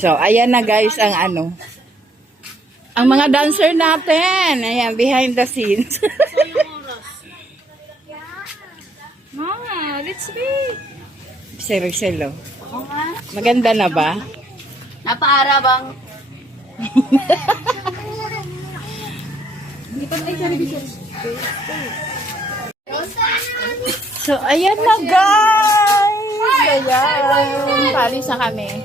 So, ayan na guys ang ano. Ang mga dancer natin. Ayan, behind the scenes. Let's see. Si Richelle, oh. Maganda na ba? Napaarabang. So, ayan na guys! Ayan. Palis na kami.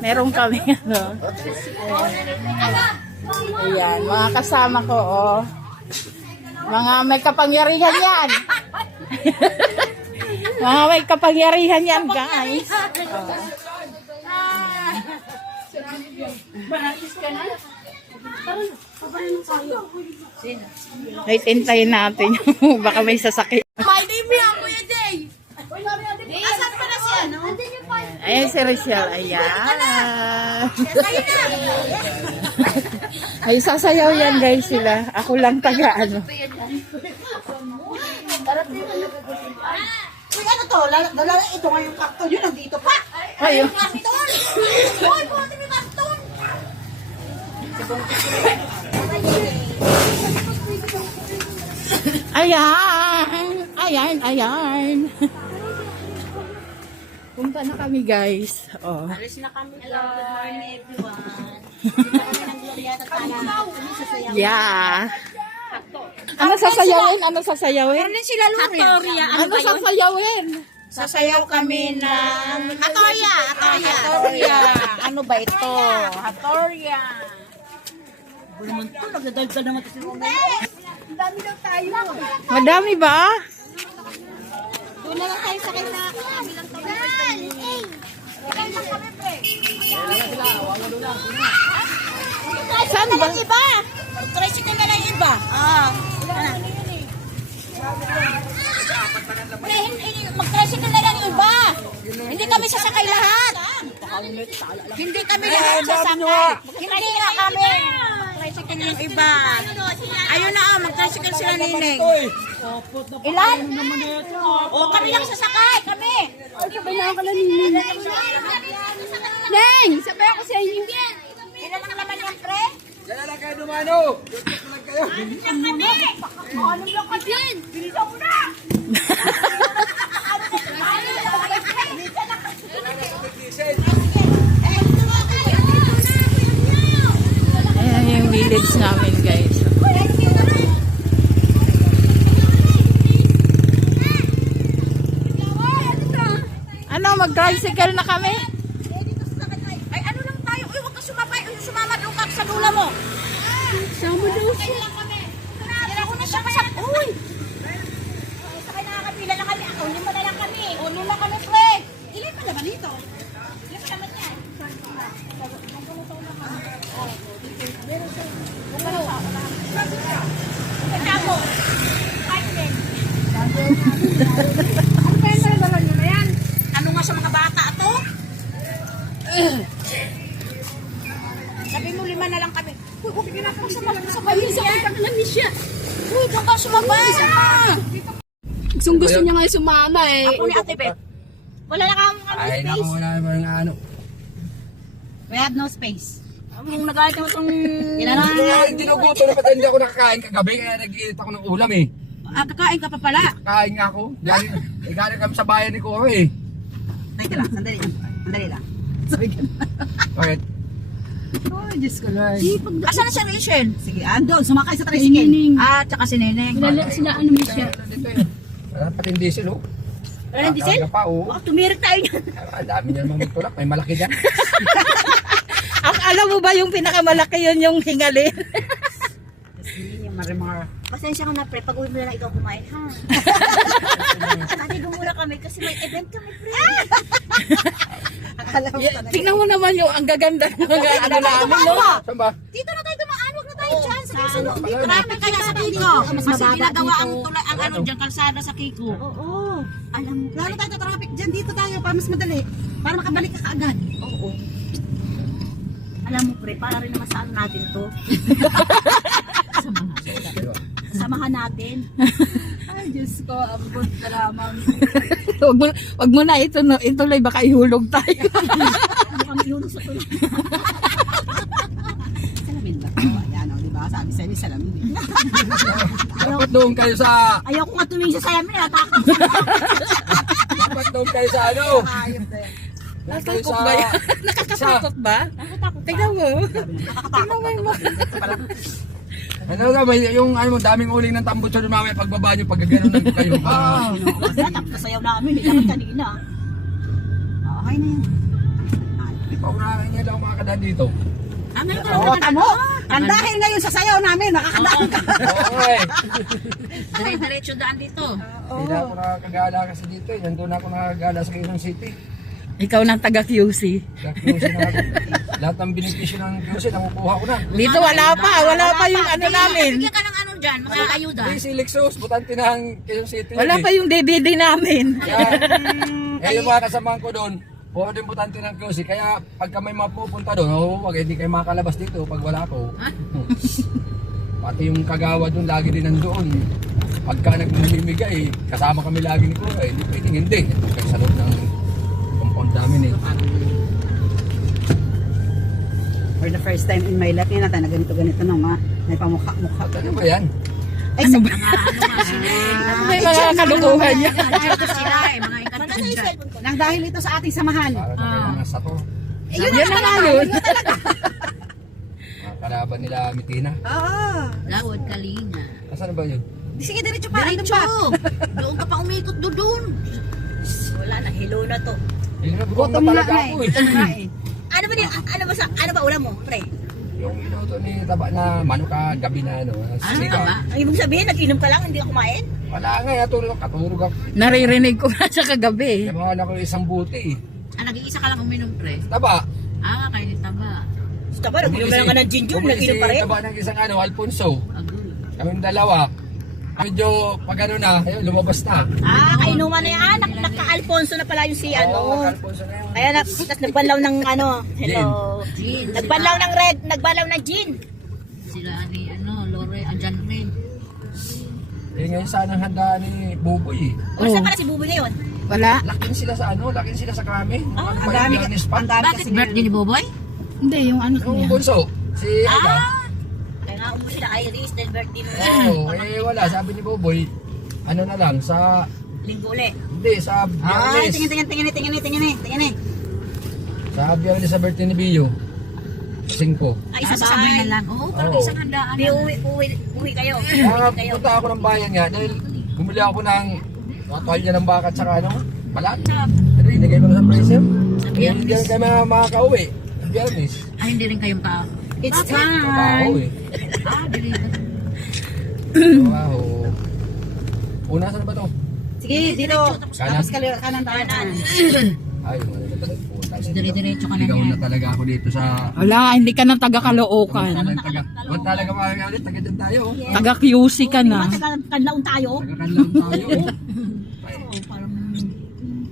Meron kami, ano. Ayan, mga kasama ko, oh. Mga may kapangyarihan yan. Mga may kapangyarihan yan, guys. Wait, hintayin natin. Baka may sasakit. My name is Kuya Jay. Asan pa na siya? Ayan si Rachel. Ayan. Ay, sasayaw yan guys sila. Ako lang taga ano. Uy, ano to? Ito nga yung karton yun. Nandito pa. Ayun. Karton! Uy, buti may karton! Ayan. Ayan, ayan. Punta na kami guys. Oh. Alis na kami. Hello, good morning everyone. Dito kami ng Gloria at Tana. Yeah. Ano sasayawin? Ano sasayawin? Ano sila Luri? Hatoria. Ano sasayawin? Sasayaw kami ng Hatoria. Hatoria. Ano ba ito? Hatoria. Naman to, nagdadagdag naman ito si Romeo. Ang dami daw tayo. Madami ba? Doon na lang tayo sa kanya. Bilang tayo. Ilan lang kami, pre. Saan ba? Iba. Tricycle na lang iba. Pre, mag-tricycle na lang iba. Hindi kami sasakay lahat. Hindi kami lahat sasakay. Hindi nga kami. Tricycle yung iba. Ayun na, mag-tricycle sila nining. Ilan? O, kami lang sasakay. Kami. Ay, sabay na ako lang nining. Neng, sabay ako sa inyo. Ilan lang naman yan, pre? Diyan na lang kayo dumano! Anim lang kami! Anim lang kami! Bilisan mo na! Ayan yung village namin guys. Ano, mag-tricycle na kami? Ay, ano lang tayo? Uy, huwag ka sumabay. Uy, sumama doon ka sa lula mo. Sama doon. Tira ko na siya masap. Uy! Sakay nakakapila na kami. Ako, lima na lang kami. O, lima kami, pre. Ilan pa naman dito? Ilan pa naman yan? Ako. Ano pa yung dala nyo na yan? Ano nga sa mga bata to? Sabi mo lima na lang kami. Uy, huwag na po sa bayan yan. Uy, doon ka sumabay. Kung gusto niya nga sumama eh. Ako ni Ate Beth. Wala na kang Ay, naku, space. wala naman ng ano. We have no space. Ang nagalit mo itong... Ginuguto na pati hindi ako nakakain kagabi kaya nag-iinit ako ng ulam eh. Kakain ka pa pala. Kain nga ako. Galing kami sa bayan ni Kuya eh. Teka lang, sandali lang. Sandali lang. Sorry ka na. Bakit? Oh, Diyos ko Lord. Asan na si Rachel? Sige, andun. Sumakay sa tricycle. Tsaka si Neneng. Sila ano mo siya. Dito eh. Wala pati yung diesel oh. Wala ng diesel? Aga pa oh. Baka tumirik tayo niyan. Ang dami niya naman magtulak. May malaki dyan. Alam mo ba yung pinakamalaki yun yung hingalin? Marimar. Pasensya ka na, pre. Pag-uwi mo na lang ikaw kumain, ha? Dati dumura kami kasi may event kami, pre. Akala mo talaga. Tingnan mo naman yung ang gaganda ng mga ano namin, no? Saan ba? Dito na tayo dumaan. Huwag na tayo dyan. Sa Kiko. Marami kaya sa Kiko. Mas ginagawa ang tulay, ang ano dyan, kalsada sa Kiko. Oo. Alam mo. Lalo tayo traffic dyan. Dito tayo para mas madali. Para makabalik ka kaagad. Oo. Alam mo, pre, para rin naman sa ano natin to. Samahan natin. Ay, Diyos ko, abot ka lamang. wag mo na ituloy, baka ihulog tayo. Kami lulong sa tulog. Salamin ba? Ayan, di ba? Sabi sa'yo, salamin. Dapat doon kayo sa... Ayaw ko nga tumingin sa salamin. Natakot. Dapat doon kayo sa ano? Nakakakot ba yan? Nakakakot ba? Tignan mo. Ano ka, may yung ano, daming uling ng tambot sa mamaya pagbaba nyo, pag gano'n lang kayo. Tapos kasayaw namin. Hindi naman kanina. Okay na yan. Paunahan niya daw mga kadaan dito. Meron ka Oo, naman tamo. Ang dahil ngayon sa sayaw namin, nakakadaan ka. Okay. Dire-diretso daan dito. Hindi na ako nakakagala kasi dito eh. Nandun ako nakakagala sa Quezon City. Ikaw ng taga QC. Sa QC na ako. Lahat ng benepisyo ng QC, nakukuha ko na. Dito wala pa yung ano namin. Bigyan ka ng ano dyan, mga ayuda. Hey, si Lexus, butante ng Quezon City. Wala pa yung DVD namin. Kaya yung mga kasamahan ko doon, puro din butante ng QC. Kaya pagka may mapupunta doon, wag hindi kayo makalabas dito pag wala ko. Pati yung kagawa doon, lagi din nandoon. Pagka nagmimigay, kasama kami lagi ni Kuya. Hindi pwedeng hindi. Kasi sa loob ng compound namin eh. For the first time in my life, yun na ganito-ganito no, may pamukha-mukha. Ano ba yan? Ay, sa... May mga kalukuhan niya. Sila eh, mga ikat dyan. Nang dahil ito sa ating samahan. Para na kayo mga sato. Yun na nga yun. Mga kalaban nila Mitina. Oo. Lawad Kalinga. Nasaan ba yun? Sige, diretso pa. Ano Diretso. ba? Doon ka pa umikot doon. Wala na, hilo na to. Yun na, gutom na Gutom na talaga ako eh. Ano ba ulam mo, pre? Yung minuto ni Taba na manok ka gabi na ano. Sigaw. Ang ibig sabihin, nag-inom ka lang, hindi ka kumain? Wala nga, natulog ako. Naririnig ko na sa kagabi. Yung mga anak ko isang buti eh. Nag-iisa ka lang uminom, pre. Taba. Kayo ni Taba. Taba, nag-inom na lang ka ng ginger, Bumili nag-inom pa si rin. Taba ng isang ano, Alfonso. Agoy. Kaming dalawa. Medyo pag ano na, ayun, lumabas na. Kainuman na yan. Naka-Alfonso na pala yung si Oo, ano. Alfonso na yun. Kaya tapos nagbanlaw ng ano, hello. Gin. Nagbanlaw ng red, nagbanlaw ng gin. Sila ni Lore, andyan rin. Eh ngayon sana ang handa ni Buboy eh. Saan pala si Buboy ngayon? Wala. Laking sila sa ano, laking sila sa kami. Ang dami kasi. birthday ni Buboy? Hindi, yung ano Yung niya. bunso, si Aida. Kaya nga umuwi sila Iris, dahil birthday mo. Oo, wala. Sabi ni Buboy, ano na lang, sa... Linggo ulit. Hindi, sa Ay, Biyernes. tingin. Sa Biyernes sa birthday ni Bio. 5. Ay, sasabay na lang. Oo, parang Oo. isang handaan. Di, uwi kayo. Kaya Uwi kayo. punta ako ng bayan nga dahil bumili ako ng tuwalya ng baka at saka ano, balat. Pero inigay ko na sa freezer. Eh, hindi rin kami makakauwi. Biyernes. Ay, hindi rin kayong tao. It's Trabaho time. eh. Deliver. Trabaho. Una, saan ba to? Sige, dito. Kanan? Tapos kanan tayo. Ay, wala na talaga po. Dire-diretso ka na Ligaw yan. na talaga ako dito sa... Wala, hindi ka na taga Caloocan. Wala talaga mga ulit, taga dyan tayo. Taga QC ka na. Kanlaon tayo. Taga kanlang tayo.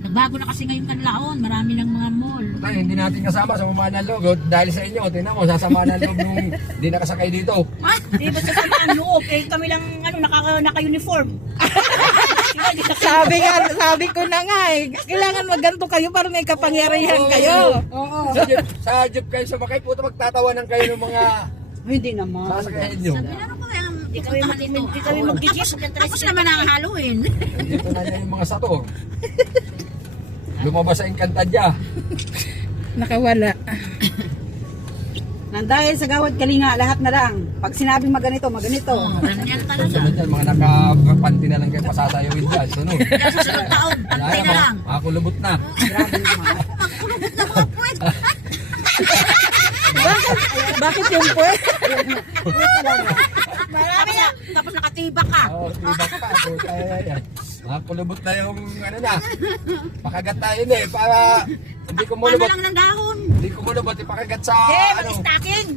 Nagbago na kasi ngayon Kanlaon. Marami ng mga mall. Tayo, hindi natin kasama sa mga ng loob. Dahil sa inyo, tingnan mo, sasama ng loob nung hindi nakasakay dito. Di ba sa samaan loob? Eh, kami lang naka-uniform. Sabi ko na nga eh. Kailangan magganto kayo para may kapangyarihan kayo. Oo. Sa jeep kayo sumakay, puto magtatawanan kayo ng mga Hindi naman. sasakayan nyo. Ano ba kaya di kami mag-gis. Tapos naman ang Halloween. Dito na niya yung mga sato. Lumabas sa Encantadja. Nakawala. Nang dahil sa gawad kalinga, lahat na lang. Pag sinabing maganito, maganito. Ganyan talaga. Sunod yan, mga nakapanti na lang kayo pasasayawin dyan. Sunod. Kaya sa sunod taon, pantay na lang. Makakulubot na. Grabe naman. Bakit yung puwet? Marami na. Tapos nakatibak ka. Oo, tibak pa. Puta yan. Makakulubot na yung ano na. Pakagat tayo na eh. Para hindi ko Ano mulubot. lang ng dahon. Hindi ko mulubot. Ipakagat sa ano. Stocking.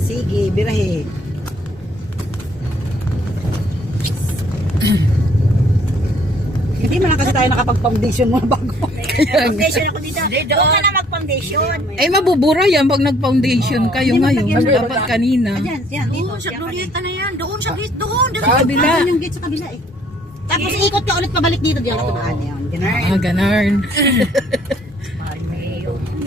Sige, birahe. Hindi man lang kasi tayo nakapag-foundation muna bago. Foundation ako dito. Doon ka na mag-foundation. Eh, mabubura yan pag nag-foundation kayo ngayon. Dapat kanina. Ayan, yan, dito. Doon sa Glorieta na yan. Doon sa gate. Doon. Sa kabila. Doon yung gate sa kabila eh. Tapos ikot ka ulit pabalik dito. Diyan ka tumaan yan. Ganun. Ah, ganarn.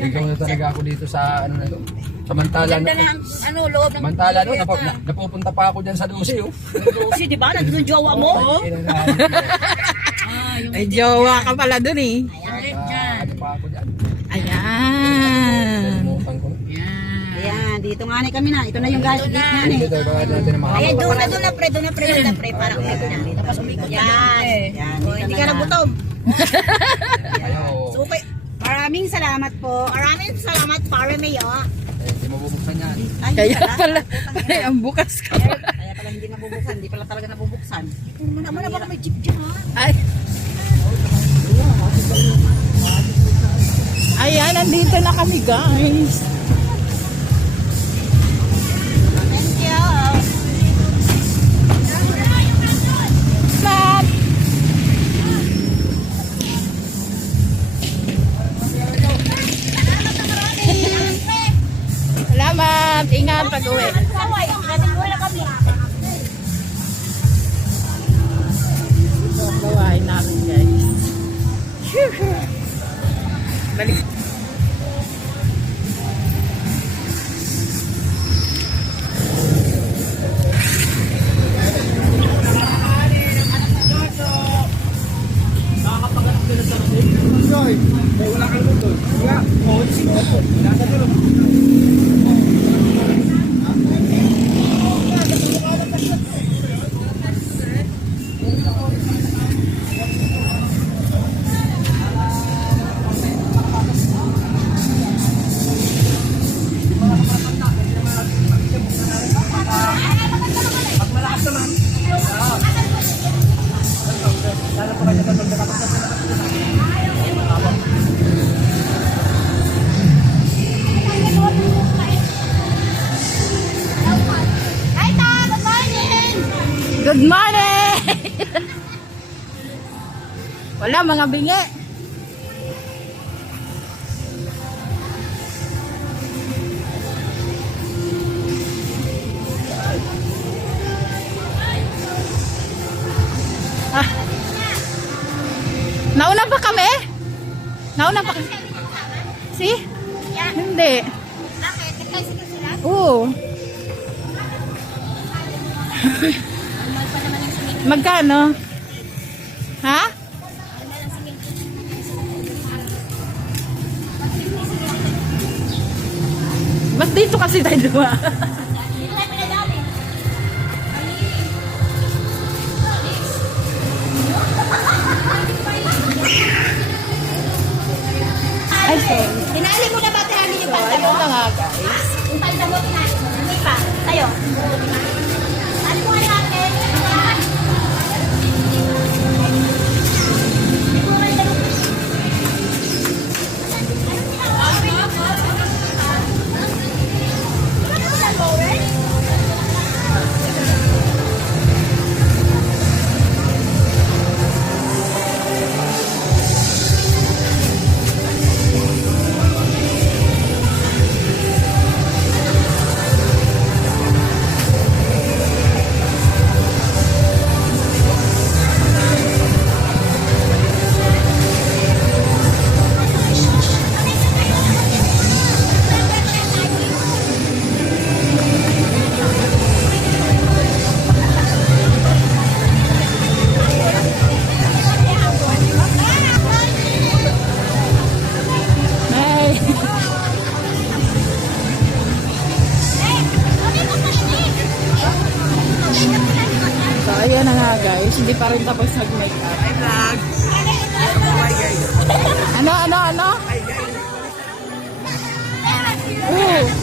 Ikaw na talaga ako dito sa ano na to. Samantala Ganda na ang loob ng Samantala no, napupunta pa ako dyan sa Dusi oh. Lucy, di ba? Nandun yung jowa mo? Ay, jowa ka pala dun eh. Ano pa ako dyan? Ayan. Limutan ko. Ayan, dito nga ni kami na. Ito na yung gate nga ni. Dito tayo ba natin ang mga Ayan, doon na pre. Parang umikot na. Tapos umikot yan. Yan, O, hindi ka na gutom. Ayo. Suki. Maraming salamat po. Maraming salamat para mayo. Hindi mabubuksan yan. Ay, Kaya pala, ay, ang bukas ka pa. Kaya pala hindi nabubuksan. Hindi pala talaga nabubuksan. Naman na baka may jeep dyan ha. Ay. Ayan, nandito na kami guys. Thank you. Ma'am. Salamat. Ingat pag-uwi. Saway. Wala kami. Ito ang gawain namin guys. Balik. Good morning! Wala mga bingi. Ah. Nauna pa kami? Nauna pa kami? See? Hindi. Bakit? Nagkaisikip sila? Oo. Magkano? Ha? Ba't dito kasi tayo dua? Ay, sorry. Tinali mo na ba tinali yung So, panda ayun mo? na nga guys. Yung panda mo tinali mo. Hindi pa. Tayo. Tinali mo nga natin. Ay. So, ayan na nga guys. Hindi pa rin tapos nag-makeup. Ano? Oo.